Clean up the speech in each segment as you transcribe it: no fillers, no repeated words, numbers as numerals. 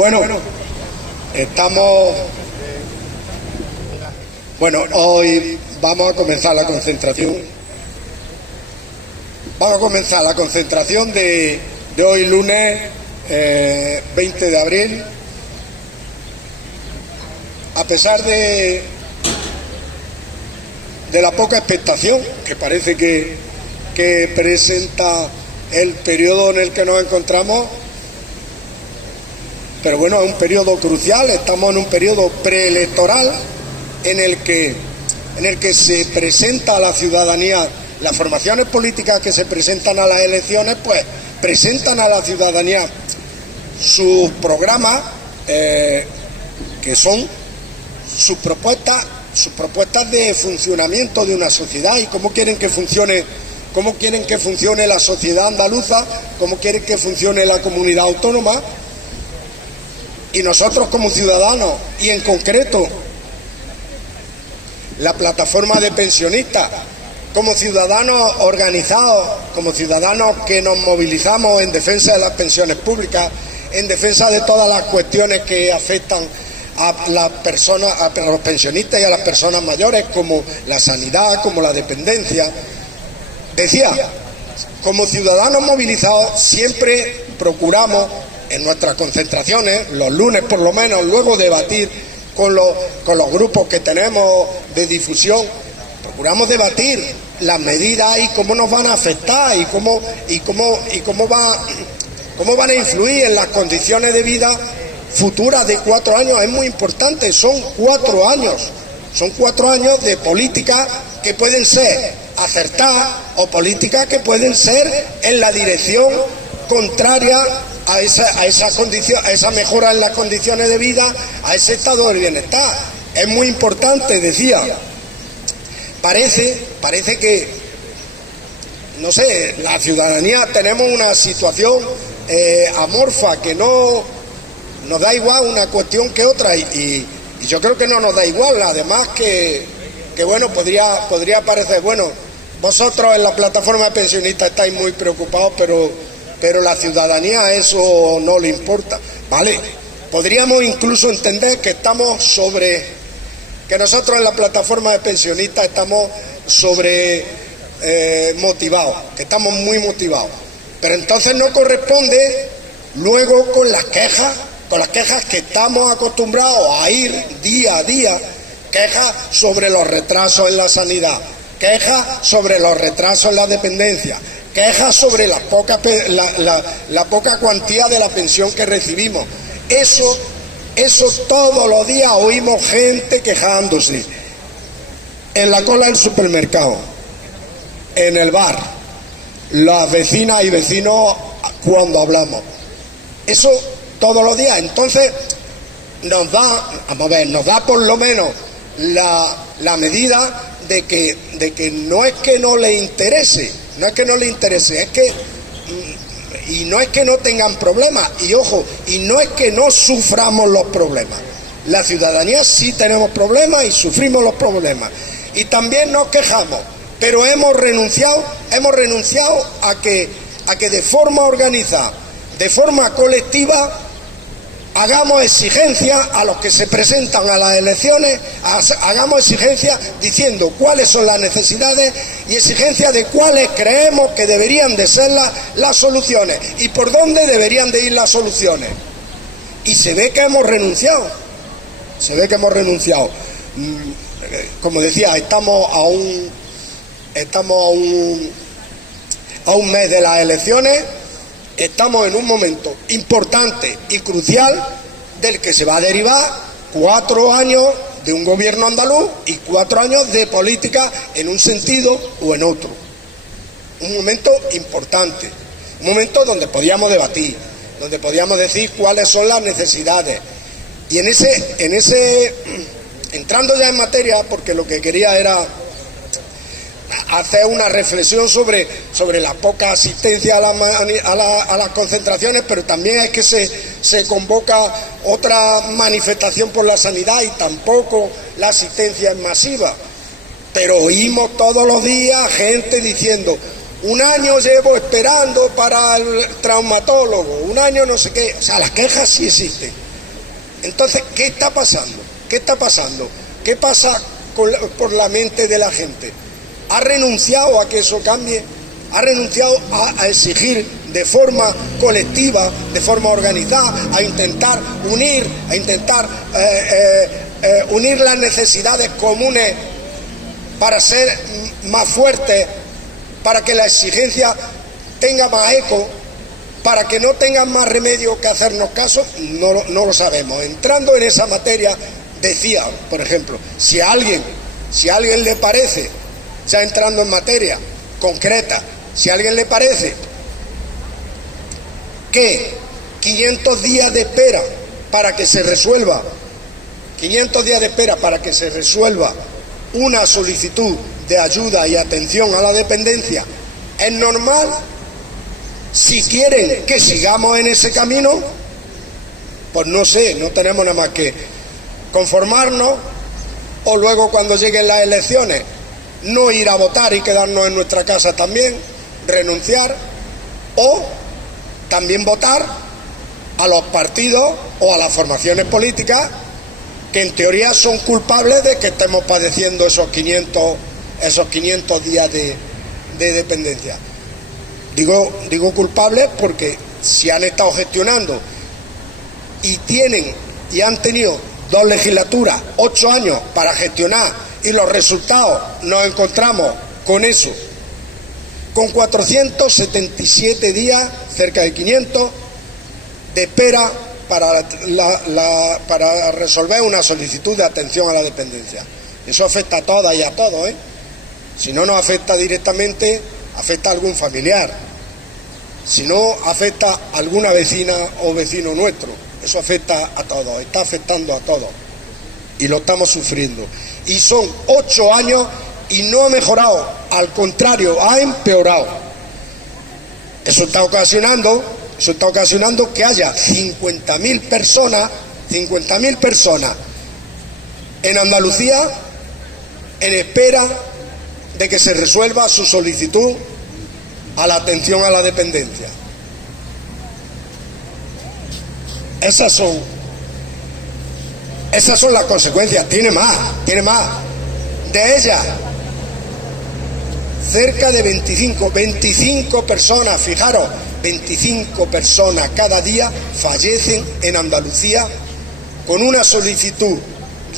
Bueno, hoy vamos a comenzar la concentración. Vamos a comenzar la concentración de hoy lunes 20 de abril. A pesar de la poca expectación que parece que presenta el periodo en el que nos encontramos, pero bueno, es un periodo crucial. Estamos en un periodo preelectoral en el que se presenta a la ciudadanía, las formaciones políticas que se presentan a las elecciones, pues presentan a la ciudadanía sus programas, que son sus propuestas de funcionamiento de una sociedad y cómo quieren que funcione la sociedad andaluza, cómo quieren que funcione la comunidad autónoma. Y nosotros como ciudadanos, y en concreto la plataforma de pensionistas, como ciudadanos organizados, como ciudadanos que nos movilizamos en defensa de las pensiones públicas, en defensa de todas las cuestiones que afectan a las personas, a los pensionistas y a las personas mayores, como la sanidad, como la dependencia. Decía, como ciudadanos movilizados siempre procuramos en nuestras concentraciones, los lunes por lo menos, luego debatir con los grupos que tenemos de difusión, procuramos debatir las medidas y cómo nos van a afectar y cómo van a influir en las condiciones de vida futuras de 4 años. Es muy importante, son 4 años de políticas que pueden ser acertadas o políticas que pueden ser en la dirección contraria a esa mejora en las condiciones de vida, a ese estado del bienestar. Es muy importante, decía. Parece que, no sé, la ciudadanía tenemos una situación amorfa, que no nos da igual una cuestión que otra, y yo creo que no nos da igual. Además que bueno, podría parecer, bueno, vosotros en la plataforma de pensionistas estáis muy preocupados, pero la ciudadanía eso no le importa, ¿vale? Podríamos incluso entender que nosotros en la plataforma de pensionistas estamos motivados, que estamos muy motivados. Pero entonces no corresponde luego con las quejas que estamos acostumbrados a ir día a día, quejas sobre los retrasos en la sanidad, quejas sobre los retrasos en la dependencia, quejas sobre la poca cuantía de la pensión que recibimos. Eso todos los días oímos gente quejándose en la cola del supermercado, en el bar, las vecinas y vecinos cuando hablamos. Eso todos los días. Entonces nos da por lo menos la medida de que no es que no le interese, es que y no es que no tengan problemas, y ojo, y no es que no suframos los problemas. La ciudadanía sí tenemos problemas y sufrimos los problemas, y también nos quejamos, pero hemos renunciado a que de forma organizada, de forma colectiva, hagamos exigencias a los que se presentan a las elecciones, hagamos exigencias diciendo cuáles son las necesidades y exigencias de cuáles creemos que deberían de ser las soluciones y por dónde deberían de ir las soluciones. Y se ve que hemos renunciado. Como decía, estamos a un mes de las elecciones. Estamos en un momento importante y crucial del que se va a derivar 4 años de un gobierno andaluz y 4 años de política en un sentido o en otro. Un momento importante, un momento donde podíamos debatir, donde podíamos decir cuáles son las necesidades. Y en ese entrando ya en materia, porque lo que quería era hacer una reflexión sobre la poca asistencia a las concentraciones, pero también es que se convoca otra manifestación por la sanidad y tampoco la asistencia es masiva. Pero oímos todos los días gente diciendo: 1 año llevo esperando para el traumatólogo, 1 año no sé qué. O sea, las quejas sí existen. Entonces, ¿qué está pasando? ¿Qué está pasando? ¿Qué pasa por la mente de la gente? ¿Ha renunciado a que eso cambie? ¿Ha renunciado a exigir de forma colectiva, de forma organizada, a intentar unir, unir las necesidades comunes para ser más fuertes, para que la exigencia tenga más eco, para que no tengan más remedio que hacernos caso? No lo sabemos. Entrando en esa materia, decía, por ejemplo, si a alguien le parece, ya entrando en materia concreta, si a alguien le parece que 500 días de espera para que se resuelva, 500 días de espera para que se resuelva una solicitud de ayuda y atención a la dependencia es normal, si quieren que sigamos en ese camino, pues no sé, no tenemos nada más que conformarnos, o luego cuando lleguen las elecciones no ir a votar y quedarnos en nuestra casa también, renunciar, o también votar a los partidos o a las formaciones políticas que en teoría son culpables de que estemos padeciendo esos 500 días de dependencia. Digo culpables porque si han estado gestionando y han tenido 2 legislaturas, 8 años para gestionar, y los resultados nos encontramos con eso, con 477 días, cerca de 500, de espera para resolver una solicitud de atención a la dependencia. Eso afecta a todas y a todos, ¿eh? Si no nos afecta directamente, afecta a algún familiar. Si no, afecta a alguna vecina o vecino nuestro. Eso afecta a todos, está afectando a todos. Y lo estamos sufriendo. Y son 8 años y no ha mejorado, al contrario, ha empeorado. Eso está ocasionando que haya 50.000 personas en Andalucía en espera de que se resuelva su solicitud a la atención a la dependencia. Esas son las consecuencias. Tiene más. De ellas, cerca de 25 personas, fijaros, 25 personas cada día fallecen en Andalucía con una solicitud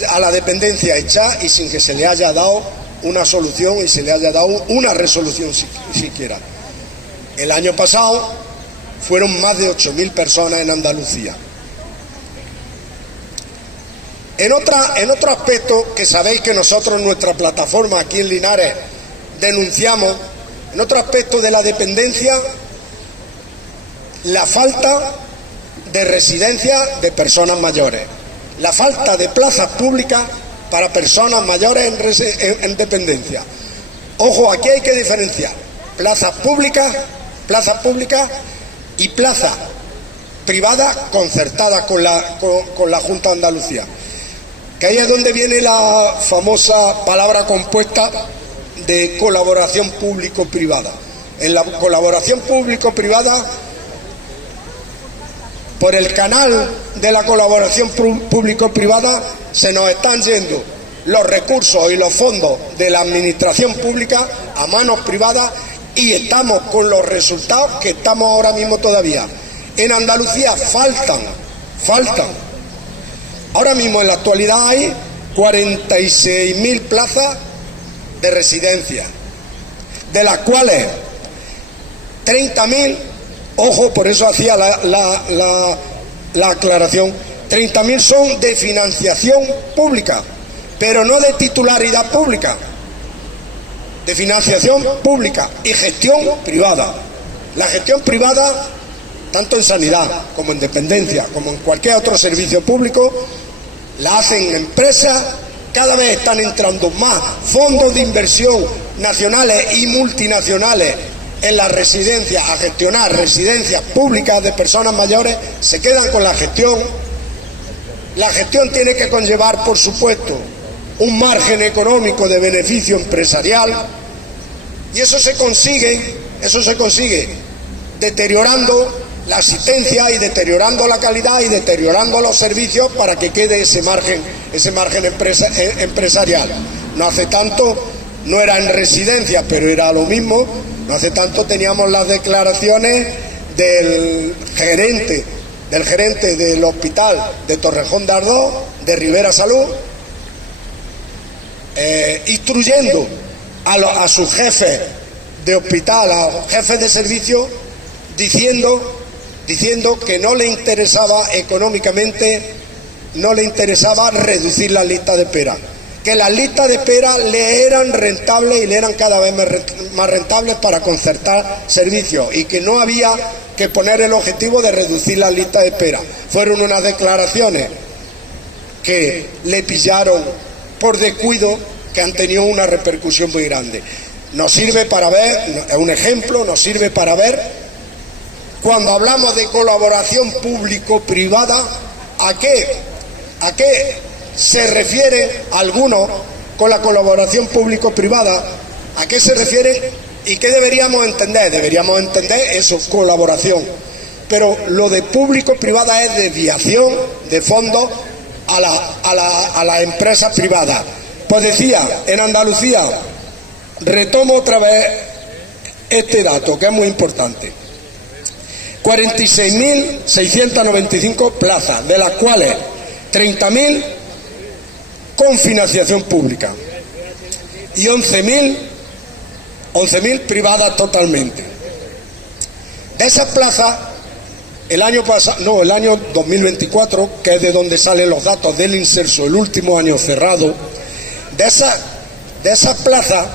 a la dependencia hecha y sin que se le haya dado una solución y se le haya dado una resolución siquiera. El año pasado fueron más de 8.000 personas en Andalucía. En otro aspecto que sabéis que nosotros en nuestra plataforma aquí en Linares denunciamos, en otro aspecto de la dependencia, la falta de residencia de personas mayores, la falta de plazas públicas para personas mayores en dependencia. Ojo, aquí hay que diferenciar plazas públicas y plazas privadas concertadas con la Junta de Andalucía. Que ahí es donde viene la famosa palabra compuesta de colaboración público-privada. En la colaboración público-privada, por el canal de la colaboración público-privada, se nos están yendo los recursos y los fondos de la administración pública a manos privadas y estamos con los resultados que estamos ahora mismo todavía. En Andalucía faltan. Ahora mismo en la actualidad hay 46.000 plazas de residencia, de las cuales 30.000, ojo, por eso hacía la aclaración, 30.000 son de financiación pública, pero no de titularidad pública, de financiación pública y gestión privada. La gestión privada, tanto en sanidad como en dependencia, como en cualquier otro servicio público, la hacen empresas. Cada vez están entrando más fondos de inversión nacionales y multinacionales en las residencias, a gestionar residencias públicas de personas mayores, se quedan con la gestión. La gestión tiene que conllevar, por supuesto, un margen económico de beneficio empresarial, y eso se consigue deteriorando la asistencia y deteriorando la calidad y deteriorando los servicios para que quede ese margen empresarial. No hace tanto, no era en residencia, pero era lo mismo. No hace tanto teníamos las declaraciones del gerente del hospital de Torrejón de Ardoz, de Rivera Salud, instruyendo a sus jefes de hospital, a los jefes de servicio, diciendo que no le interesaba económicamente, no le interesaba reducir las listas de espera, que las listas de espera le eran rentables y le eran cada vez más rentables para concertar servicios, y que no había que poner el objetivo de reducir las listas de espera. Fueron unas declaraciones que le pillaron por descuido, que han tenido una repercusión muy grande. Nos sirve para ver, es un ejemplo, nos sirve para ver cuando hablamos de colaboración público-privada, ¿a qué se refieren algunos con la colaboración público-privada? ¿A qué se refieren y qué deberíamos entender? Deberíamos entender eso, colaboración. Pero lo de público-privada es desviación de fondos a las empresas privadas. Pues decía, en Andalucía, retomo otra vez este dato que es muy importante: 46.695 plazas, de las cuales 30.000 con financiación pública y 11.000 privadas totalmente. De esas plazas, el año 2024, que es de donde salen los datos del Inserso, el último año cerrado, de esas plazas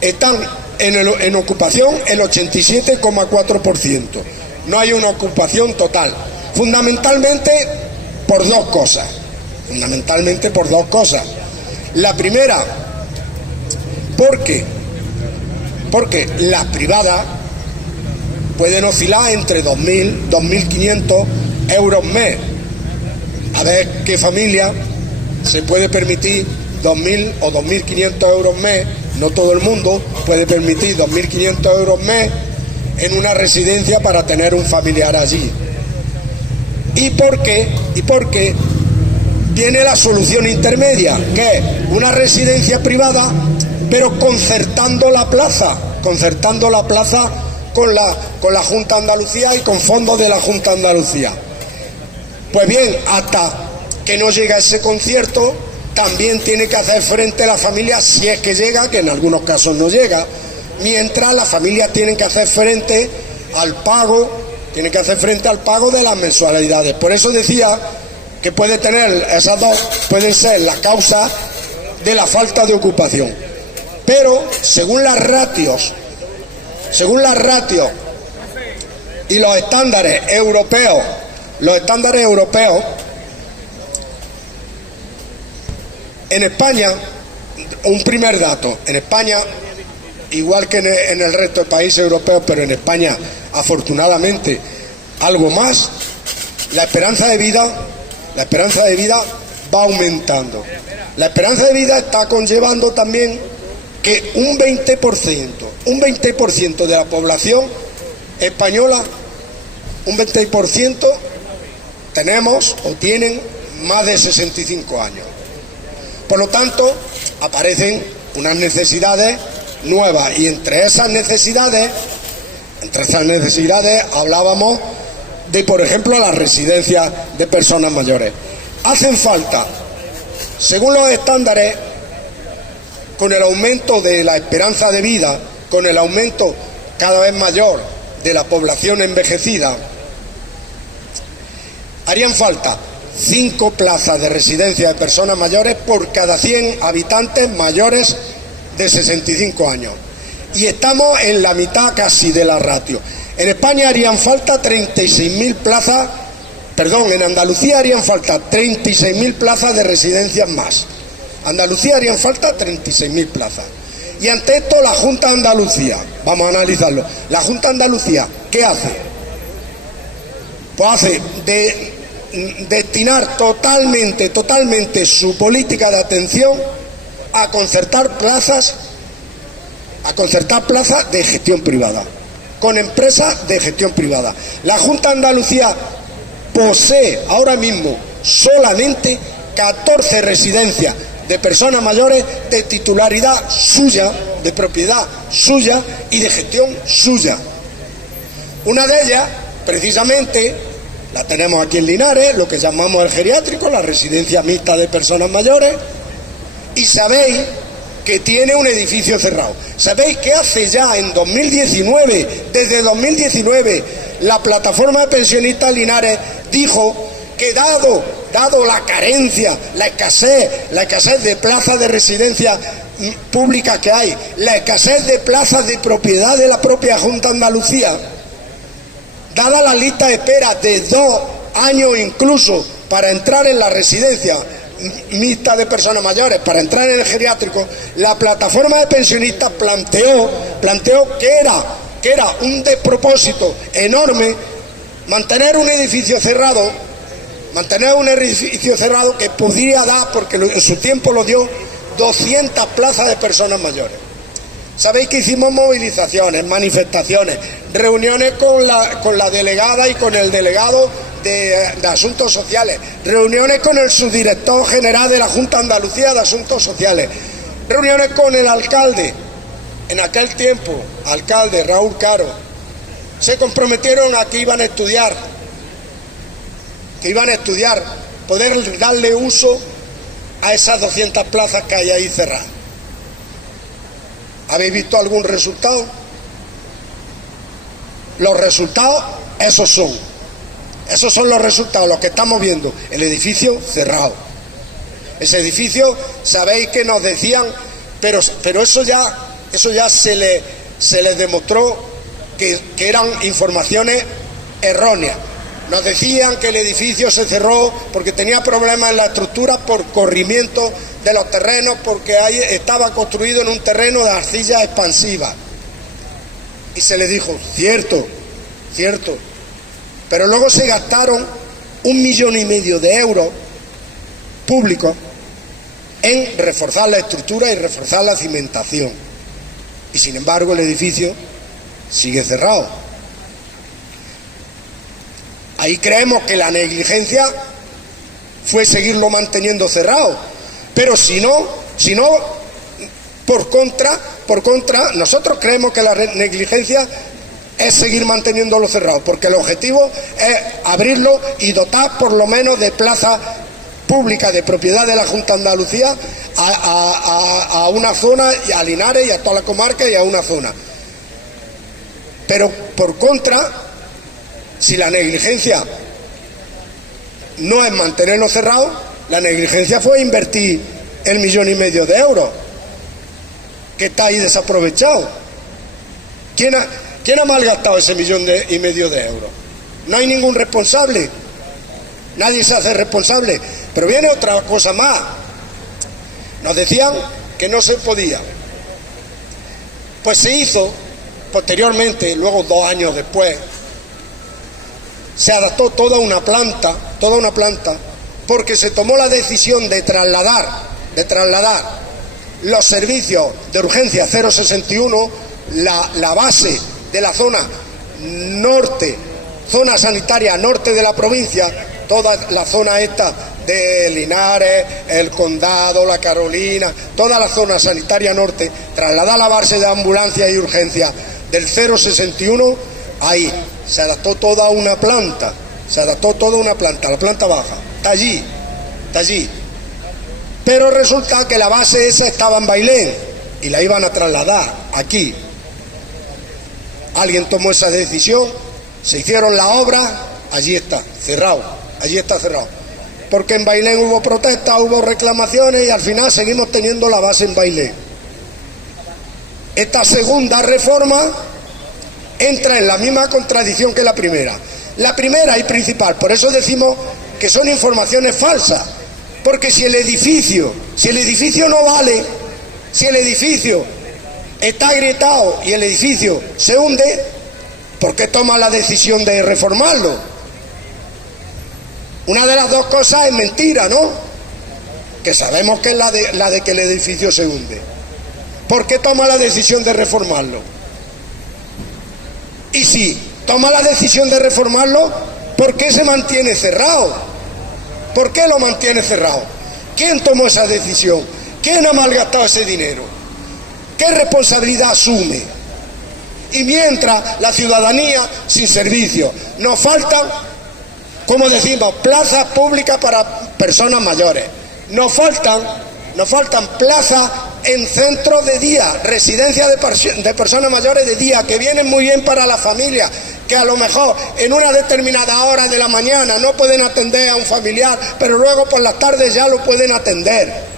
están en ocupación el 87,4%. No hay una ocupación total, fundamentalmente por dos cosas. La primera, porque las privadas pueden oscilar entre 2.000, 2.500 euros mes. A ver qué familia se puede permitir 2.000 o 2.500 euros mes. No todo el mundo puede permitir 2.500 euros mes en una residencia para tener un familiar allí. ¿Y por qué? Tiene la solución intermedia, que es una residencia privada, pero concertando la plaza con la Junta de Andalucía y con fondos de la Junta de Andalucía. Pues bien, hasta que no llega ese concierto, también tiene que hacer frente a la familia, si es que llega, que en algunos casos no llega, mientras las familias tienen que hacer frente al pago de las mensualidades. Por eso decía que puede tener, esas dos pueden ser la causa de la falta de ocupación. Pero según las ratios y los estándares europeos, en España, un primer dato, en España, igual que en el resto de países europeos, pero en España afortunadamente algo más, la esperanza de vida va aumentando. La esperanza de vida está conllevando también que un 20% de la población española, un 20% tenemos o tienen más de 65 años. Por lo tanto, aparecen unas necesidades nuevas, y entre esas necesidades hablábamos de, por ejemplo, las residencias de personas mayores. Hacen falta, según los estándares, con el aumento de la esperanza de vida, con el aumento cada vez mayor de la población envejecida, harían falta 5 plazas de residencia de personas mayores por cada 100 habitantes mayores de 65 años. Y estamos en la mitad casi de la ratio. En España harían falta 36.000 plazas, en Andalucía harían falta 36.000 plazas de residencias más. Andalucía harían falta 36.000 plazas. Y ante esto la Junta de Andalucía, vamos a analizarlo, la Junta de Andalucía, ¿qué hace? Pues hace destinar totalmente su política de atención a concertar plazas de gestión privada. con empresas de gestión privada. La Junta de Andalucía posee ahora mismo solamente 14 residencias de personas mayores de titularidad suya, de propiedad suya y de gestión suya. Una de ellas, precisamente, la tenemos aquí en Linares, lo que llamamos el geriátrico, la residencia mixta de personas mayores, y sabéis que tiene un edificio cerrado. Sabéis que hace ya en 2019, desde 2019, la plataforma de pensionistas Linares dijo que dado la carencia, la escasez de plazas de residencia públicas que hay, la escasez de plazas de propiedad de la propia Junta de Andalucía, dada la lista de espera de 2 años incluso para entrar en la residencia mixta de personas mayores, para entrar en el geriátrico, la plataforma de pensionistas planteó que era un despropósito enorme mantener un edificio cerrado que podría dar, porque en su tiempo lo dio, 200 plazas de personas mayores. Sabéis que hicimos movilizaciones, manifestaciones, reuniones con la delegada y con el delegado de Asuntos Sociales, reuniones con el subdirector general de la Junta de Andalucía de Asuntos Sociales, reuniones con el alcalde, en aquel tiempo, alcalde Raúl Caro. Se comprometieron a que iban a estudiar, poder darle uso a esas 200 plazas que hay ahí cerradas. ¿Habéis visto algún resultado? Los resultados, esos son los resultados, los que estamos viendo. El edificio cerrado. Ese edificio, sabéis que nos decían, pero eso ya se les demostró que eran informaciones erróneas. Nos decían que el edificio se cerró porque tenía problemas en la estructura por corrimiento de los terrenos, porque ahí estaba construido en un terreno de arcilla expansiva. Y se les dijo, cierto, pero luego se gastaron 1,5 millones de euros públicos en reforzar la estructura y reforzar la cimentación. Y sin embargo el edificio sigue cerrado. Ahí creemos que la negligencia fue seguirlo manteniendo cerrado. Pero si no, por contra, nosotros creemos que la negligencia es seguir manteniéndolo cerrado, porque el objetivo es abrirlo y dotar por lo menos de plazas públicas de propiedad de la Junta de Andalucía a una zona, y a Linares y a toda la comarca y a una zona. Pero por contra, si la negligencia no es mantenerlo cerrado, la negligencia fue invertir 1,5 millones de euros, que está ahí desaprovechado. ¿Quién ha malgastado ese 1,5 millones de euros? No hay ningún responsable. Nadie se hace responsable. Pero viene otra cosa más. Nos decían que no se podía. Pues se hizo posteriormente, luego 2 años después, se adaptó toda una planta, porque se tomó la decisión de trasladar los servicios de urgencia 061, la base de la zona norte, zona sanitaria norte de la provincia, toda la zona esta de Linares, el Condado, la Carolina, toda la zona sanitaria norte, trasladar la base de ambulancia y urgencia del 061, ahí se adaptó toda una planta, la planta baja, está allí. Pero resulta que la base esa estaba en Bailén y la iban a trasladar aquí. Alguien tomó esa decisión, se hicieron la obra, allí está cerrado. Porque en Bailén hubo protestas, hubo reclamaciones y al final seguimos teniendo la base en Bailén. Esta segunda reforma entra en la misma contradicción que la primera. La primera y principal, por eso decimos que son informaciones falsas, porque si el edificio no vale, si el edificio está agrietado y el edificio se hunde, ¿por qué toma la decisión de reformarlo? Una de las dos cosas es mentira, ¿no? Que sabemos que es la de que el edificio se hunde. ¿Por qué toma la decisión de reformarlo? Y si toma la decisión de reformarlo, ¿por qué se mantiene cerrado? ¿Por qué lo mantiene cerrado? ¿Quién tomó esa decisión? ¿Quién ha malgastado ese dinero? ¿Qué responsabilidad asume? Y mientras la ciudadanía sin servicio, nos faltan, como decimos, plazas públicas para personas mayores, nos faltan plazas en centros de día, residencias de personas mayores de día, que vienen muy bien para la familia, que a lo mejor en una determinada hora de la mañana no pueden atender a un familiar, pero luego por las tardes ya lo pueden atender.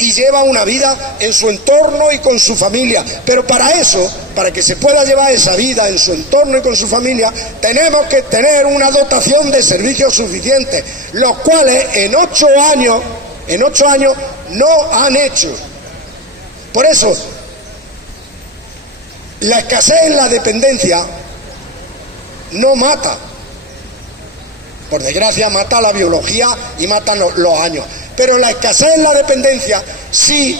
Y lleva una vida en su entorno y con su familia. Pero para eso, para que se pueda llevar esa vida en su entorno y con su familia, tenemos que tener una dotación de servicios suficientes, los cuales en 8 años no han hecho. Por eso, la escasez en la dependencia no mata. Por desgracia mata la biología y matan los años. Pero la escasez en la dependencia sí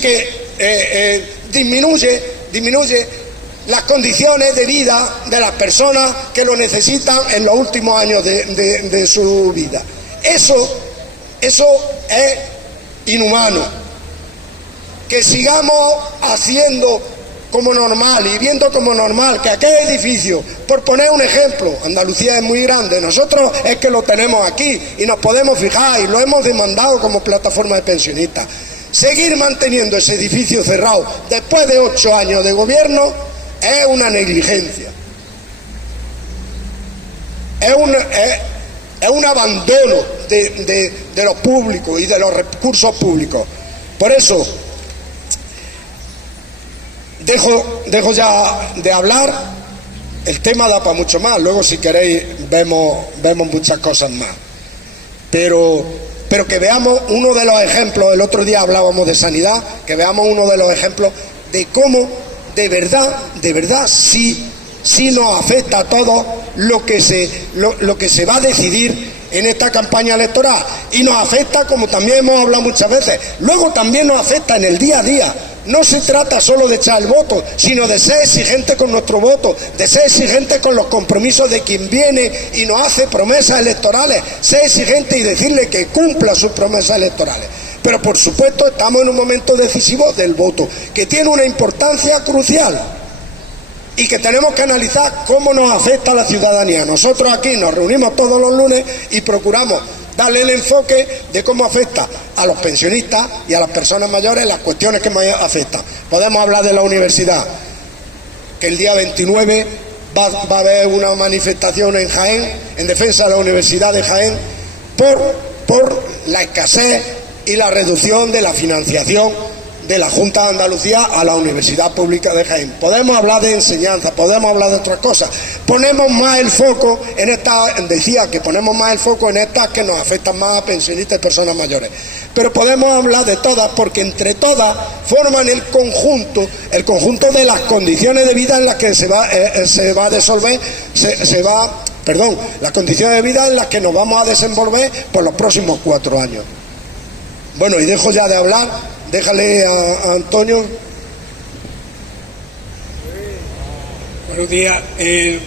que disminuye las condiciones de vida de las personas que lo necesitan en los últimos años de su vida. Eso es inhumano. Que sigamos haciendo como normal y viendo como normal que aquel edificio, por poner un ejemplo, Andalucía es muy grande, nosotros es que lo tenemos aquí y nos podemos fijar y lo hemos demandado como plataforma de pensionistas. Seguir manteniendo ese edificio cerrado después de 8 años de gobierno es una negligencia, es un abandono de lo público y de los recursos públicos. Por eso dejo ya de hablar. El tema da para mucho más, luego si queréis vemos muchas cosas más, pero que veamos uno de los ejemplos. El otro día hablábamos de sanidad, que veamos uno de los ejemplos de cómo de verdad sí nos afecta a todos lo que se va a decidir en esta campaña electoral, y nos afecta, como también hemos hablado muchas veces, luego también nos afecta en el día a día. No se trata solo de echar el voto, sino de ser exigente con nuestro voto, de ser exigente con los compromisos de quien viene y nos hace promesas electorales, ser exigente y decirle que cumpla sus promesas electorales. Pero por supuesto estamos en un momento decisivo del voto, que tiene una importancia crucial y que tenemos que analizar cómo nos afecta a la ciudadanía. Nosotros aquí nos reunimos todos los lunes y procuramos darle el enfoque de cómo afecta a los pensionistas y a las personas mayores las cuestiones que más afectan. Podemos hablar de la universidad, que el día 29 va a haber una manifestación en Jaén en defensa de la Universidad de Jaén por la escasez y la reducción de la financiación de la Junta de Andalucía a la Universidad Pública de Jaén. Podemos hablar de enseñanza, podemos hablar de otras cosas. Ponemos más el foco en estas, decía que ponemos más el foco en estas que nos afectan más a pensionistas y personas mayores. Pero podemos hablar de todas, porque entre todas forman el conjunto de las condiciones de vida en las que se va a desenvolver, las condiciones de vida en las que nos vamos a desenvolver por los próximos 4 años. Bueno, y dejo ya de hablar. Déjale a Antonio. Buenos días.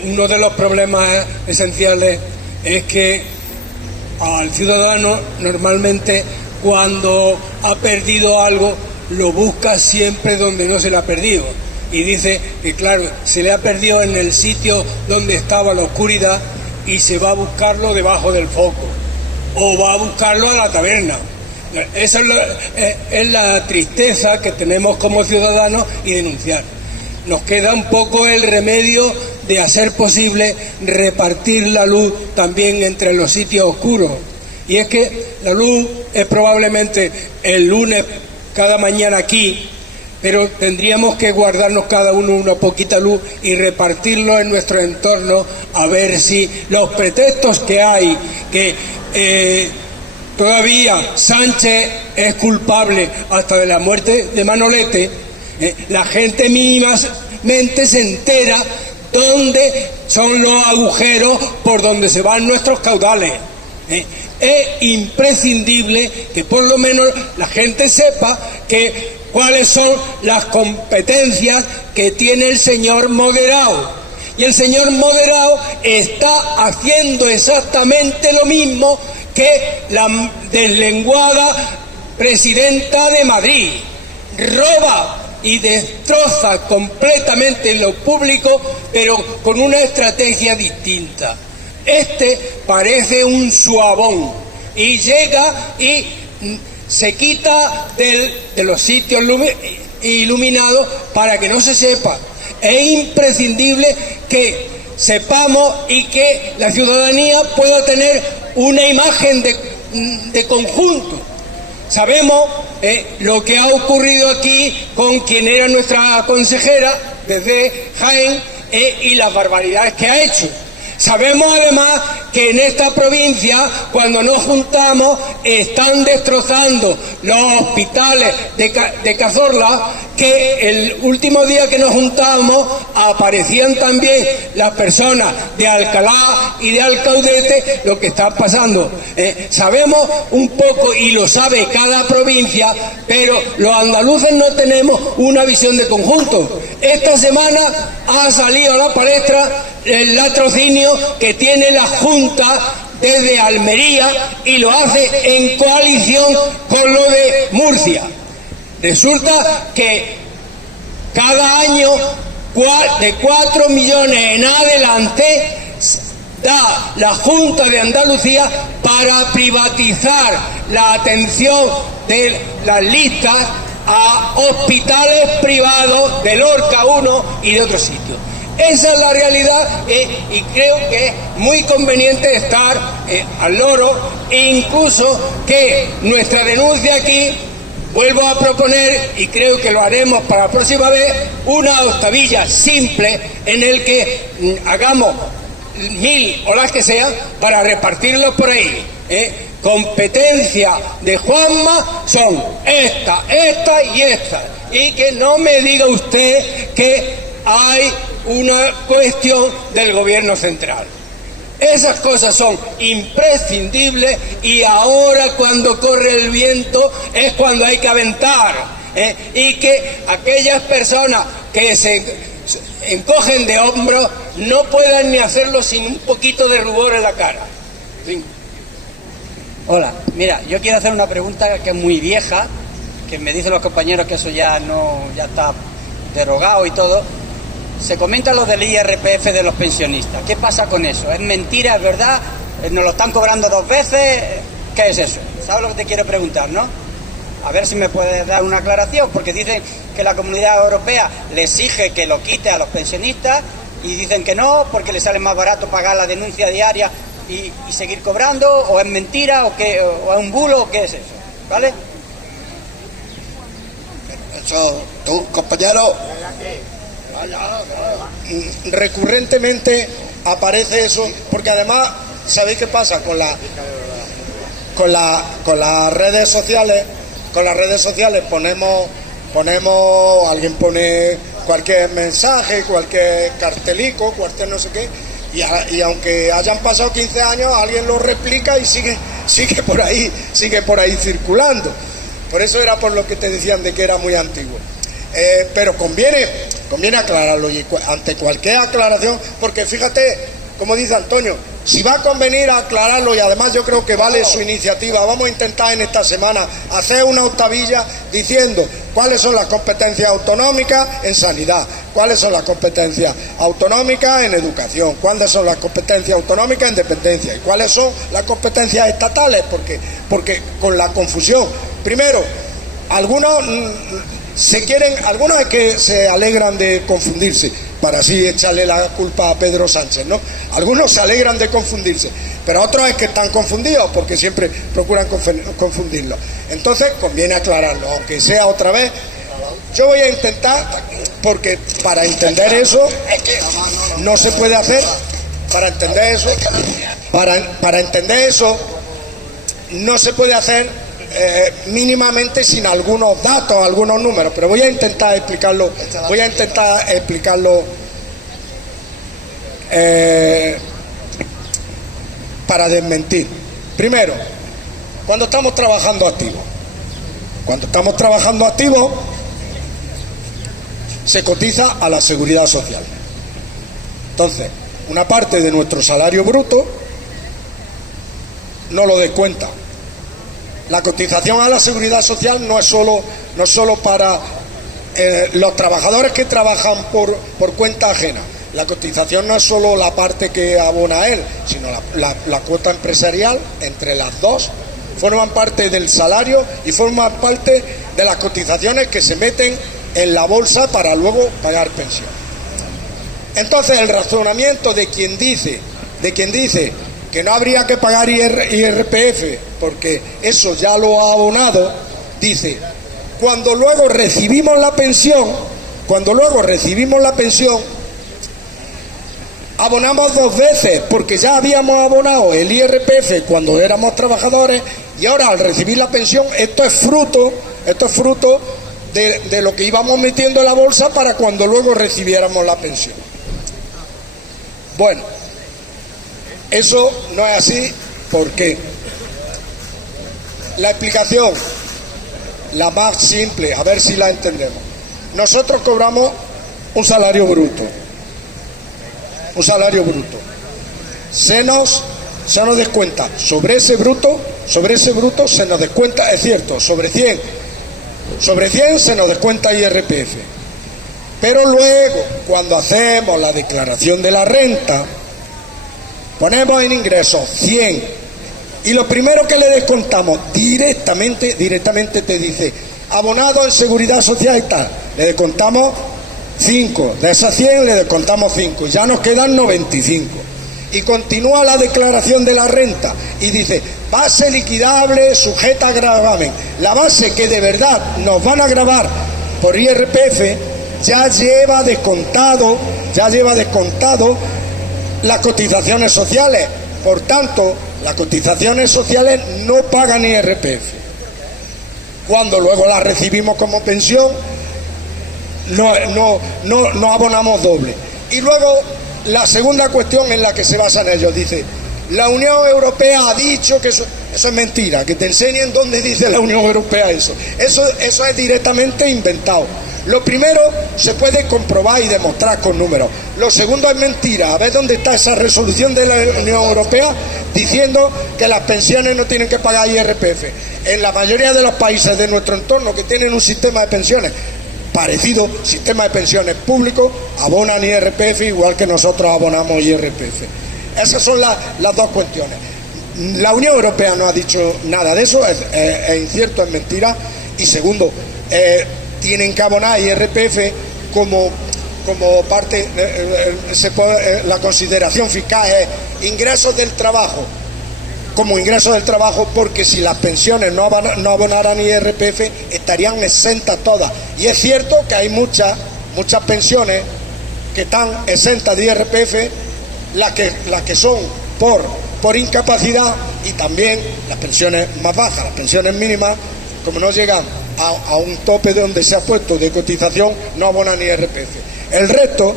Uno de los problemas esenciales es que al ciudadano normalmente cuando ha perdido algo lo busca siempre donde no se le ha perdido. Y dice que claro, se le ha perdido en el sitio donde estaba la oscuridad y se va a buscarlo debajo del foco o va a buscarlo a la taberna. Esa es la tristeza que tenemos como ciudadanos y denunciar. Nos queda un poco el remedio de hacer posible repartir la luz también entre los sitios oscuros. Y es que la luz es probablemente el lunes cada mañana aquí, pero tendríamos que guardarnos cada uno una poquita luz y repartirlo en nuestro entorno, a ver si los pretextos que hay, que todavía Sánchez es culpable hasta de la muerte de Manolete, la gente mínimamente se entera dónde son los agujeros por donde se van nuestros caudales. Es imprescindible que por lo menos la gente sepa cuáles son las competencias que tiene el señor moderado, Y el señor moderado está haciendo exactamente lo mismo que la deslenguada presidenta de Madrid. Roba y destroza completamente lo público, pero con una estrategia distinta. Este parece un suabón y llega y se quita de los sitios iluminados para que no se sepa. Es imprescindible que sepamos y que la ciudadanía pueda tener una imagen de conjunto. Sabemos lo que ha ocurrido aquí con quien era nuestra consejera desde Jaén y las barbaridades que ha hecho. Sabemos además que en esta provincia, cuando nos juntamos, están destrozando los hospitales de Cazorla, que el último día que nos juntábamos aparecían también las personas de Alcalá y de Alcaudete, lo que está pasando. Sabemos un poco, y lo sabe cada provincia, pero los andaluces no tenemos una visión de conjunto. Esta semana ha salido a la palestra el latrocinio que tiene la Junta desde Almería y lo hace en coalición con lo de Murcia. Resulta que cada año de 4 millones en adelante da la Junta de Andalucía para privatizar la atención de las listas a hospitales privados de Lorca 1 y de otros sitios. Esa es la realidad y creo que es muy conveniente estar al loro, e incluso que nuestra denuncia aquí, vuelvo a proponer, y creo que lo haremos para la próxima vez, una octavilla simple en el que hagamos 1000 o las que sean para repartirlos por ahí. Competencia de Juanma son esta y esta, y que no me diga usted que hay una cuestión del gobierno central. Esas cosas son imprescindibles, y ahora cuando corre el viento es cuando hay que aventar, y que aquellas personas que se encogen de hombros no puedan ni hacerlo sin un poquito de rubor en la cara. Sí. Hola, mira, yo quiero hacer una pregunta que es muy vieja, que me dicen los compañeros que eso ya está derogado y todo. Se comenta lo del IRPF de los pensionistas. ¿Qué pasa con eso? ¿Es mentira? ¿Es verdad? ¿Nos lo están cobrando 2 veces? ¿Qué es eso? ¿Sabes lo que te quiero preguntar, no? A ver si me puedes dar una aclaración, porque dicen que la Comunidad Europea le exige que lo quite a los pensionistas y dicen que no, porque les sale más barato pagar la denuncia diaria y seguir cobrando. ¿O es mentira? ¿O es un bulo? ¿O qué es eso? ¿Vale? Eso, tú, compañero, recurrentemente aparece eso, porque además, ¿sabéis qué pasa? Con las redes sociales, alguien pone cualquier mensaje, cualquier cartelico, cualquier no sé qué, y aunque hayan pasado 15 años, alguien lo replica y sigue por ahí circulando. Por eso era por lo que te decían de que era muy antiguo. Pero conviene aclararlo, y ante cualquier aclaración, porque fíjate, como dice Antonio, si va a convenir aclararlo, y además yo creo que vale su iniciativa, vamos a intentar en esta semana hacer una octavilla diciendo cuáles son las competencias autonómicas en sanidad, cuáles son las competencias autonómicas en educación, cuáles son las competencias autonómicas en dependencia y cuáles son las competencias estatales, porque con la confusión, primero, algunos es que se alegran de confundirse, para así echarle la culpa a Pedro Sánchez, ¿no? Algunos se alegran de confundirse, pero otros es que están confundidos, porque siempre procuran confundirlos. Entonces conviene aclararlo, aunque sea otra vez. Yo voy a intentar, porque para entender eso no se puede hacer, para entender eso no se puede hacer mínimamente sin algunos datos, algunos números, pero voy a intentar explicarlo para desmentir. Primero, cuando estamos trabajando activo se cotiza a la Seguridad Social. Entonces, una parte de nuestro salario bruto no lo descuenta. La cotización a la seguridad social no es solo para los trabajadores que trabajan por cuenta ajena. La cotización no es solo la parte que abona él, sino la cuota empresarial. Entre las dos forman parte del salario y forman parte de las cotizaciones que se meten en la bolsa para luego pagar pensión. Entonces, el razonamiento de quien dice que no habría que pagar IRPF porque eso ya lo ha abonado, dice: cuando luego recibimos la pensión, abonamos dos veces, porque ya habíamos abonado el IRPF cuando éramos trabajadores, y ahora al recibir la pensión, esto es fruto de lo que íbamos metiendo en la bolsa para cuando luego recibiéramos la pensión. Bueno, eso no es así. ¿Por qué? La explicación, la más simple, a ver si la entendemos. Nosotros cobramos un salario bruto. Se nos descuenta sobre ese bruto se nos descuenta, es cierto, sobre 100 se nos descuenta IRPF. Pero luego, cuando hacemos la declaración de la renta, ponemos en ingresos 100 y lo primero que le descontamos directamente te dice: abonado en seguridad social y tal, le descontamos 5, de esas 100 le descontamos 5 y ya nos quedan 95. Y continúa la declaración de la renta y dice: base liquidable sujeta a gravamen. La base que de verdad nos van a gravar por IRPF ya lleva descontado las cotizaciones sociales. Por tanto, las cotizaciones sociales no pagan IRPF. Cuando luego las recibimos como pensión, no abonamos doble. Y luego la segunda cuestión en la que se basan ellos, dice: la Unión Europea ha dicho que eso es mentira. Que te enseñen dónde dice la Unión Europea eso es directamente inventado. Lo primero se puede comprobar y demostrar con números. Lo segundo es mentira. A ver dónde está esa resolución de la Unión Europea diciendo que las pensiones no tienen que pagar IRPF. En la mayoría de los países de nuestro entorno que tienen un sistema de pensiones parecido, sistema de pensiones público, abonan IRPF igual que nosotros abonamos IRPF. Esas son las dos cuestiones. La Unión Europea no ha dicho nada de eso, es incierto, es mentira. Y segundo, tienen que abonar IRPF como parte, la consideración fiscal es ingresos del trabajo, como ingresos del trabajo, porque si las pensiones no abonaran IRPF estarían exentas todas. Y es cierto que hay muchas pensiones que están exentas de IRPF, las que son por incapacidad, y también las pensiones más bajas, las pensiones mínimas, como no llegan a un tope de donde se ha puesto de cotización, no abonan IRPF. El resto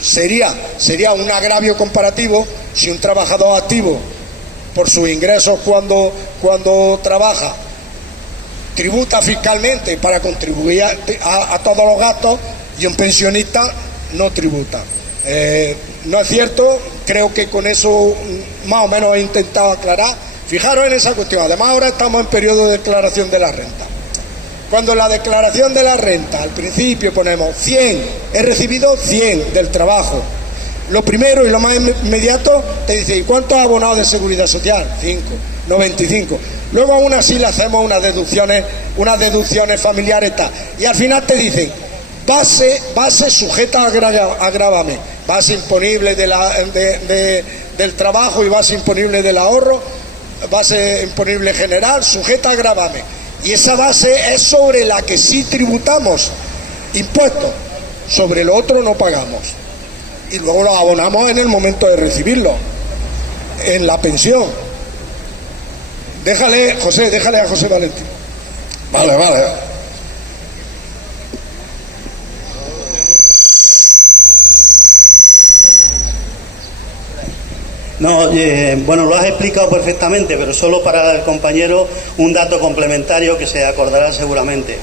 sería un agravio comparativo si un trabajador activo, por sus ingresos cuando trabaja, tributa fiscalmente para contribuir a todos los gastos, y un pensionista no tributa. No es cierto. Creo que con eso más o menos he intentado aclarar. Fijaros en esa cuestión. Además, ahora estamos en periodo de declaración de la renta. Cuando en la declaración de la renta al principio ponemos 100, he recibido 100 del trabajo, lo primero y lo más inmediato te dice: ¿y cuánto has abonado de seguridad social? 5, 95. Luego aún así le hacemos unas deducciones familiares tal, y al final te dicen: base sujeta a gravamen, base imponible del trabajo y base imponible del ahorro, base imponible general, sujeta a gravamen. Y esa base es sobre la que sí tributamos impuestos, sobre lo otro no pagamos. Y luego lo abonamos en el momento de recibirlo, en la pensión. Déjale a José Valentín. Vale. No, bueno, lo has explicado perfectamente, pero solo para el compañero un dato complementario que se acordará seguramente.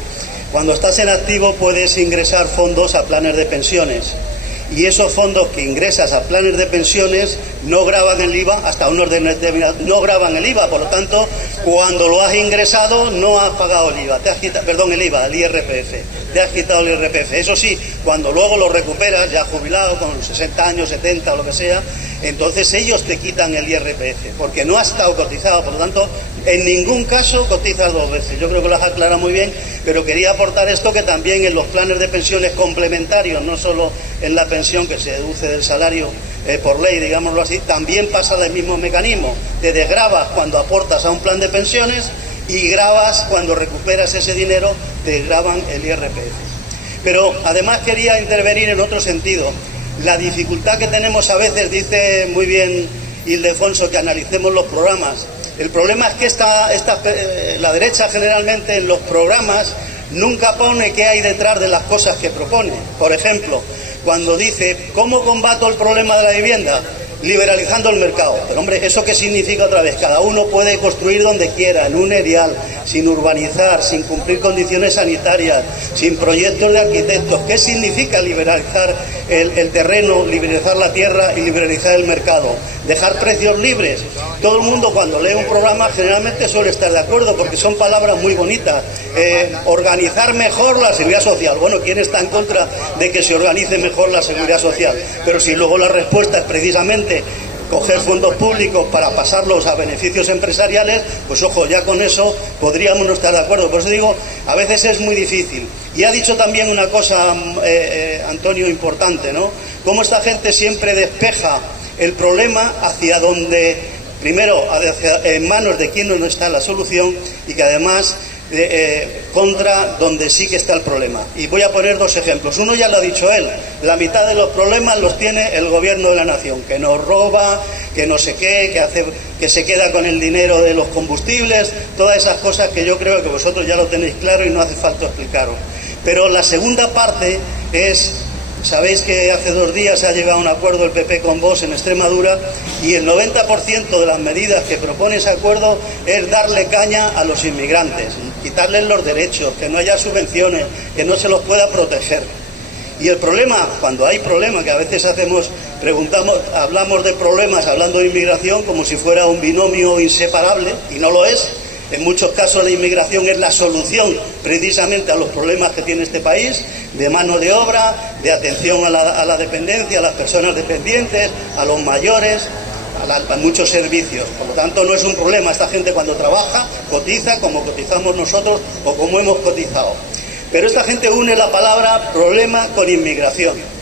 Cuando estás en activo puedes ingresar fondos a planes de pensiones y esos fondos que ingresas a planes de pensiones no gravan el IVA hasta un orden determinado, no gravan el IVA, por lo tanto, cuando lo has ingresado no has pagado el IVA, te has quitado, perdón, el IVA, el IRPF, te has quitado el IRPF. Eso sí, cuando luego lo recuperas, ya jubilado, con 60 años, 70 o lo que sea, entonces ellos te quitan el IRPF, porque no has estado cotizado, por lo tanto, en ningún caso cotizas dos veces. Yo creo que lo has aclarado muy bien, pero quería aportar esto, que también en los planes de pensiones complementarios, no solo en la pensión que se deduce del salario por ley, digámoslo así, también pasa el mismo mecanismo. Te desgravas cuando aportas a un plan de pensiones y gravas cuando recuperas ese dinero, te gravan el IRPF. Pero además quería intervenir en otro sentido. La dificultad que tenemos a veces, dice muy bien Ildefonso, que analicemos los programas. El problema es que la derecha generalmente en los programas nunca pone qué hay detrás de las cosas que propone. Por ejemplo, cuando dice, ¿cómo combato el problema de la vivienda? Liberalizando el mercado. Pero hombre, ¿eso qué significa otra vez? Cada uno puede construir donde quiera, en un erial, sin urbanizar, sin cumplir condiciones sanitarias, sin proyectos de arquitectos. ¿Qué significa liberalizar el terreno, liberalizar la tierra y liberalizar el mercado? Dejar precios libres. Todo el mundo cuando lee un programa generalmente suele estar de acuerdo, porque son palabras muy bonitas. Organizar mejor la seguridad social. Bueno, ¿quién está en contra de que se organice mejor la seguridad social? Pero si luego la respuesta es precisamente coger fondos públicos para pasarlos a beneficios empresariales, pues ojo, ya con eso podríamos no estar de acuerdo. Por eso digo, a veces es muy difícil. Y ha dicho también una cosa, Antonio, importante, ¿no? Cómo esta gente siempre despeja el problema hacia donde, primero, en manos de quien no está la solución, y que además contra donde sí que está el problema. Y voy a poner dos ejemplos. Uno ya lo ha dicho él, la mitad de los problemas los tiene el gobierno de la nación, que nos roba, que no sé qué, que se queda con el dinero de los combustibles, todas esas cosas que yo creo que vosotros ya lo tenéis claro y no hace falta explicaros. Pero la segunda parte es, sabéis que hace 2 días se ha llegado a un acuerdo el PP con Vox en Extremadura, y el 90% de las medidas que propone ese acuerdo es darle caña a los inmigrantes, quitarles los derechos, que no haya subvenciones, que no se los pueda proteger. Y el problema, cuando hay problema, que a veces hablamos de problemas hablando de inmigración como si fuera un binomio inseparable, y no lo es. En muchos casos la inmigración es la solución precisamente a los problemas que tiene este país, de mano de obra, de atención a la dependencia, a las personas dependientes, a los mayores, a muchos servicios. Por lo tanto, no es un problema. Esta gente cuando trabaja, cotiza como cotizamos nosotros o como hemos cotizado. Pero esta gente une la palabra problema con inmigración.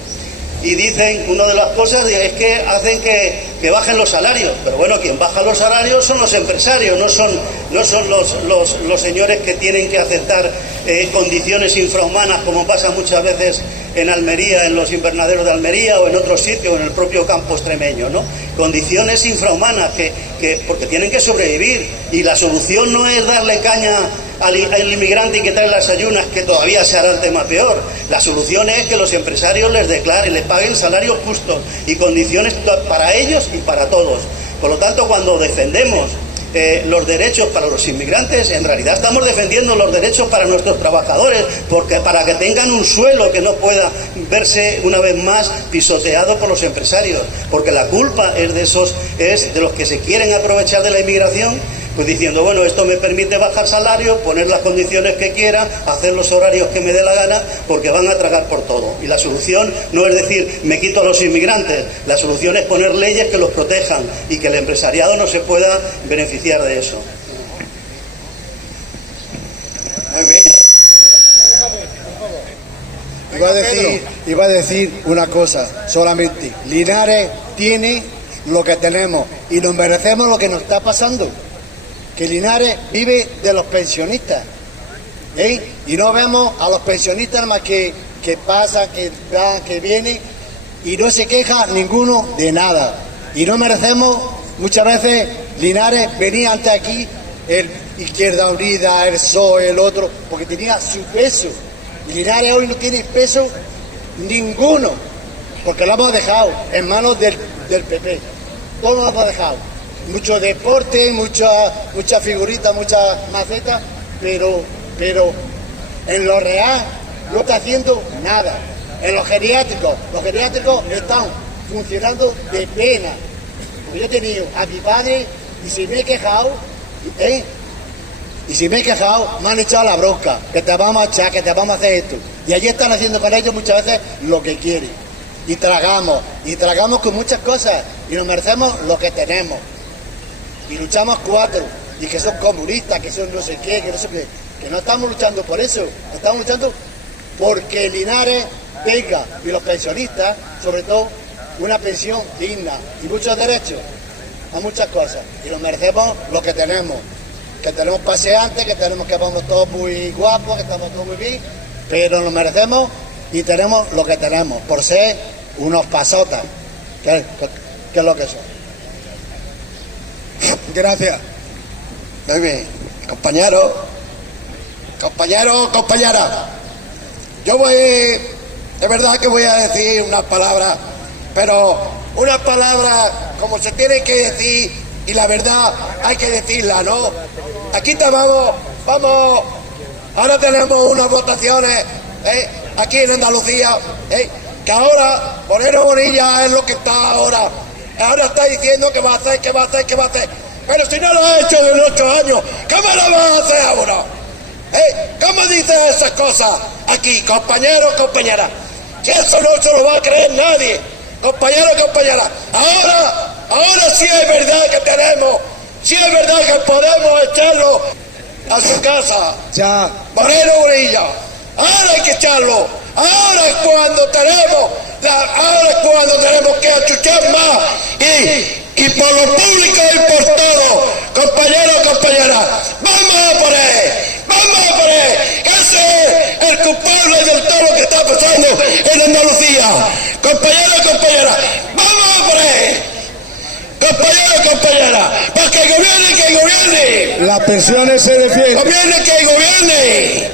Y dicen, una de las cosas es que hacen que bajen los salarios. Pero bueno, quien baja los salarios son los empresarios, no son los señores que tienen que aceptar condiciones infrahumanas, como pasa muchas veces en Almería, en los invernaderos de Almería o en otros sitios, en el propio campo extremeño, ¿no? Condiciones infrahumanas porque tienen que sobrevivir, y la solución no es darle caña al inmigrante y quitarle las ayunas, que todavía se hará el tema peor. La solución es que los empresarios les declaren, les paguen salarios justos y condiciones para ellos y para todos. Por lo tanto, cuando defendemos los derechos para los inmigrantes, en realidad estamos defendiendo los derechos para nuestros trabajadores, porque para que tengan un suelo que no pueda verse una vez más pisoteado por los empresarios, porque la culpa es de los que se quieren aprovechar de la inmigración, pues diciendo, bueno, esto me permite bajar salario, poner las condiciones que quiera, hacer los horarios que me dé la gana, porque van a tragar por todo. Y la solución no es decir, me quito a los inmigrantes, la solución es poner leyes que los protejan y que el empresariado no se pueda beneficiar de eso. Muy bien. Iba a decir una cosa, solamente. Linares tiene lo que tenemos y nos merecemos lo que nos está pasando. Que Linares vive de los pensionistas, y no vemos a los pensionistas más que pasan, que van, que vienen, y no se queja ninguno de nada. Y no merecemos, muchas veces Linares venía antes aquí, el Izquierda Unida, el PSOE, el otro, porque tenía su peso. Y Linares hoy no tiene peso ninguno, porque lo hemos dejado en manos del PP. Todo lo hemos dejado. Mucho deporte, mucha figurita, muchas macetas, pero en lo real no está haciendo nada. En los geriátricos están funcionando de pena. Porque yo he tenido a mi padre y si me he quejado, me han echado la bronca, que te vamos a echar, que te vamos a hacer esto. Y allí están haciendo con ellos muchas veces lo que quieren. Y tragamos con muchas cosas y nos merecemos lo que tenemos. Y luchamos 4, y que son comunistas, que son no sé qué, que no sé qué. Que no estamos luchando por eso, estamos luchando porque Linares tenga, y los pensionistas, sobre todo, una pensión digna y muchos derechos a muchas cosas. Y nos merecemos lo que tenemos paseantes, que vamos todos muy guapos, que estamos todos muy bien, pero nos merecemos y tenemos lo que tenemos, por ser unos pasotas, que es lo que son. Gracias. Muy bien, compañeras. Yo de verdad que voy a decir unas palabras, pero unas palabras como se tiene que decir, y la verdad hay que decirla, ¿no? Aquí vamos, ahora tenemos unas votaciones, aquí en Andalucía, que ahora Moreno Bonilla es lo que está ahora está diciendo que va a hacer, pero si no lo ha hecho en 8 años, ¿cómo lo va a hacer ahora? ¿Cómo dices esas cosas aquí, compañeros, compañeras? Si eso no se lo va a creer nadie, compañeros, compañeras. Ahora sí es verdad que tenemos, sí es verdad que podemos echarlo a su casa. Ya. Moreno Bonilla, ahora hay que echarlo. Ahora es cuando tenemos que achuchar más y por lo público y por todo, compañeros, compañeras, vamos a por él, que ese es el culpable de todo lo que está pasando en Andalucía. Compañeros, compañeras, vamos a por él, compañeros, compañeras, para que gobierne. Las pensiones se defienden. Gobierne.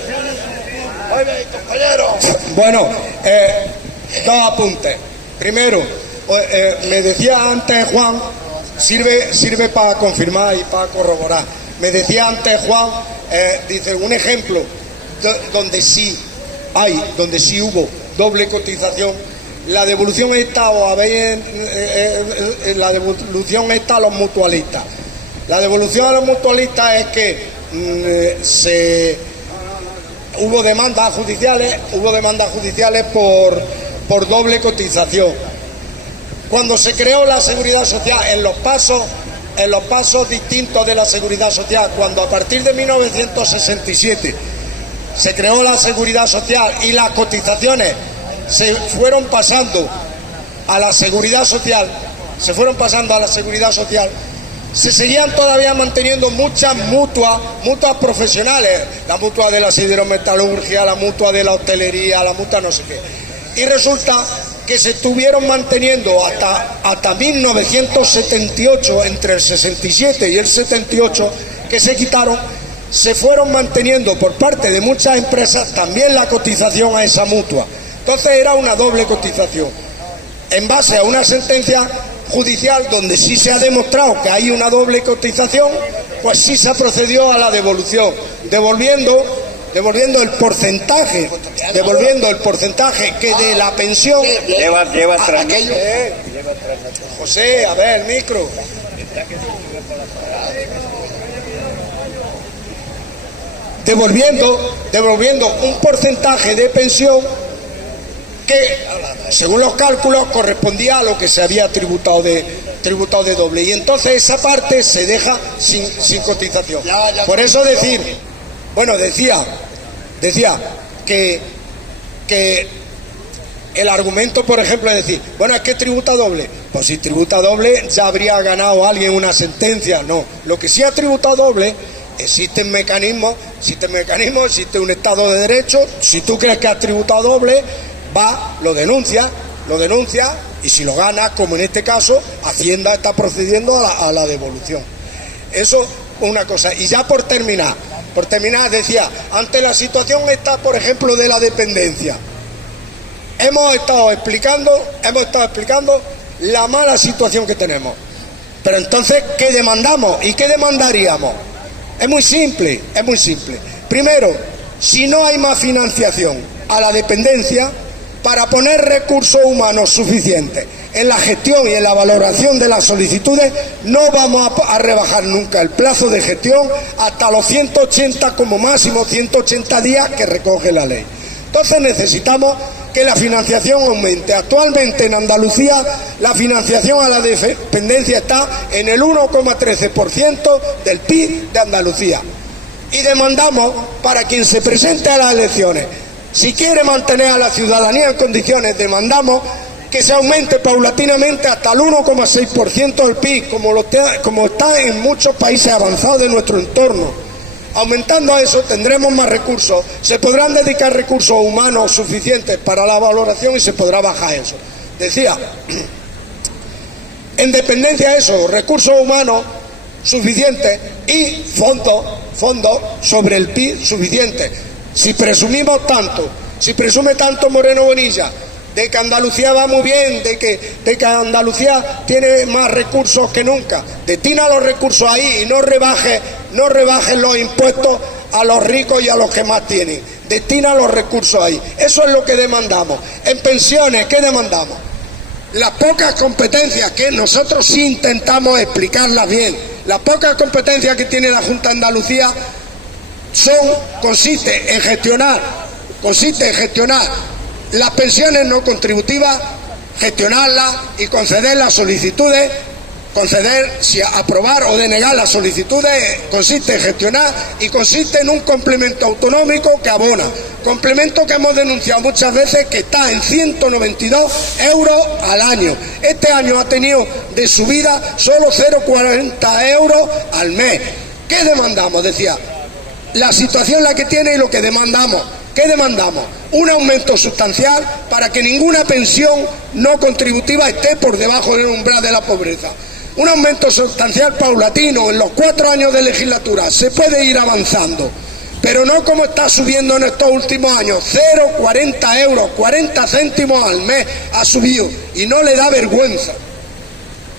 Oye, compañero. Bueno, 2 apuntes. Primero, me decía antes Juan, sirve para confirmar y para corroborar. Me decía antes Juan, dice, un ejemplo donde sí hubo doble cotización. La devolución está a los mutualistas. La devolución a los mutualistas es que hubo demandas judiciales por doble cotización. Cuando se creó la seguridad social, en los pasos distintos de la seguridad social, cuando a partir de 1967 se creó la seguridad social y las cotizaciones se fueron pasando a la seguridad social, se seguían todavía manteniendo muchas mutuas profesionales, la mutua de la siderometalurgia, la mutua de la hostelería, la mutua no sé qué. Y resulta que se estuvieron manteniendo hasta 1978, entre el 67 y el 78, que se quitaron, se fueron manteniendo por parte de muchas empresas también la cotización a esa mutua. Entonces era una doble cotización. En base a una sentencia judicial donde sí se ha demostrado que hay una doble cotización, pues sí se procedió a la devolución, devolviendo el porcentaje que de la pensión lleva aquello. José, a ver el micro. Devolviendo un porcentaje de pensión que, según los cálculos, correspondía a lo que se había tributado de doble, y entonces esa parte se deja sin cotización. Por eso decía que el argumento, por ejemplo, es decir, bueno, es que tributa doble. Pues si tributa doble ya habría ganado alguien una sentencia. No, lo que sí ha tributado doble, existe un mecanismo, existe un Estado de Derecho. Si tú crees que has tributado doble, lo denuncia, y si lo gana, como en este caso, Hacienda está procediendo a la devolución. Eso una cosa. Y ya por terminar, decía, ante la situación esta, por ejemplo, de la dependencia, hemos estado explicando la mala situación que tenemos. Pero entonces, ¿qué demandamos y qué demandaríamos? Es muy simple. Primero, si no hay más financiación a la dependencia, para poner recursos humanos suficientes en la gestión y en la valoración de las solicitudes, no vamos a rebajar nunca el plazo de gestión hasta los 180, como máximo 180 días que recoge la ley. Entonces necesitamos que la financiación aumente. Actualmente en Andalucía la financiación a la dependencia está en el 1,13% del PIB de Andalucía. Y demandamos, para quien se presente a las elecciones, si quiere mantener a la ciudadanía en condiciones, demandamos que se aumente paulatinamente hasta el 1,6% del PIB, como está en muchos países avanzados de nuestro entorno. Aumentando eso tendremos más recursos, se podrán dedicar recursos humanos suficientes para la valoración y se podrá bajar eso. Decía, en dependencia de eso, recursos humanos suficientes y fondos sobre el PIB suficientes. Si presumimos tanto, si presume tanto Moreno Bonilla de que Andalucía va muy bien, de que Andalucía tiene más recursos que nunca, destina los recursos ahí y no rebajes los impuestos a los ricos y a los que más tienen. Destina los recursos ahí. Eso es lo que demandamos. En pensiones, ¿qué demandamos? Las pocas competencias que nosotros sí intentamos explicarlas bien, las pocas competencias que tiene la Junta de Andalucía consiste en gestionar las pensiones no contributivas, gestionarlas y conceder las solicitudes, si aprobar o denegar las solicitudes, consiste en gestionar y consiste en un complemento autonómico que abona. Complemento que hemos denunciado muchas veces, que está en 192 euros al año. Este año ha tenido de subida solo 0,40 euros al mes. ¿Qué demandamos? Decía, la situación en la que tiene y lo que demandamos. ¿Qué demandamos? Un aumento sustancial para que ninguna pensión no contributiva esté por debajo del umbral de la pobreza. Un aumento sustancial paulatino en los 4 años de legislatura. Se puede ir avanzando, pero no como está subiendo en estos últimos años. 0,40 euros, 40 céntimos al mes ha subido y no le da vergüenza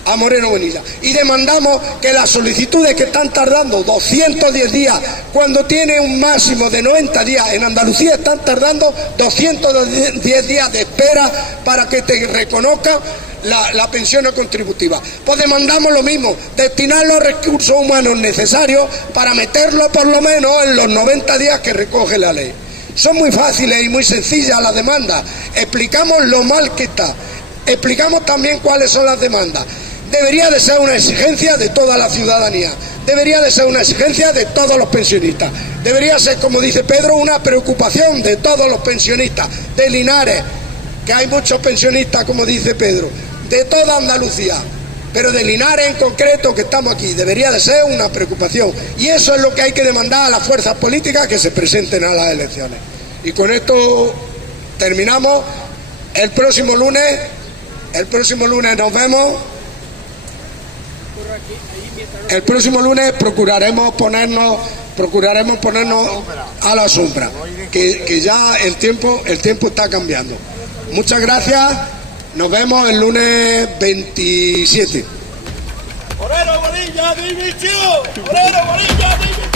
a Moreno Bonilla. Y demandamos que las solicitudes que están tardando 210 días, cuando tiene un máximo de 90 días, en Andalucía están tardando 210 días de espera para que te reconozcan la pensión no contributiva. Pues demandamos lo mismo, destinar los recursos humanos necesarios para meterlo por lo menos en los 90 días que recoge la ley. Son muy fáciles y muy sencillas las demandas. Explicamos lo mal que está, explicamos también cuáles son las demandas. Debería de ser una exigencia de toda la ciudadanía, debería de ser una exigencia de todos los pensionistas, debería ser, como dice Pedro, una preocupación de todos los pensionistas, de Linares, que hay muchos pensionistas, como dice Pedro, de toda Andalucía, pero de Linares en concreto, que estamos aquí, debería de ser una preocupación. Y eso es lo que hay que demandar a las fuerzas políticas que se presenten a las elecciones. Y con esto terminamos. El próximo lunes nos vemos. El próximo lunes procuraremos ponernos a la sombra, que ya el tiempo está cambiando. Muchas gracias, nos vemos el lunes 27. Moreno Bonilla dimitió. Moreno Bonilla dimitió.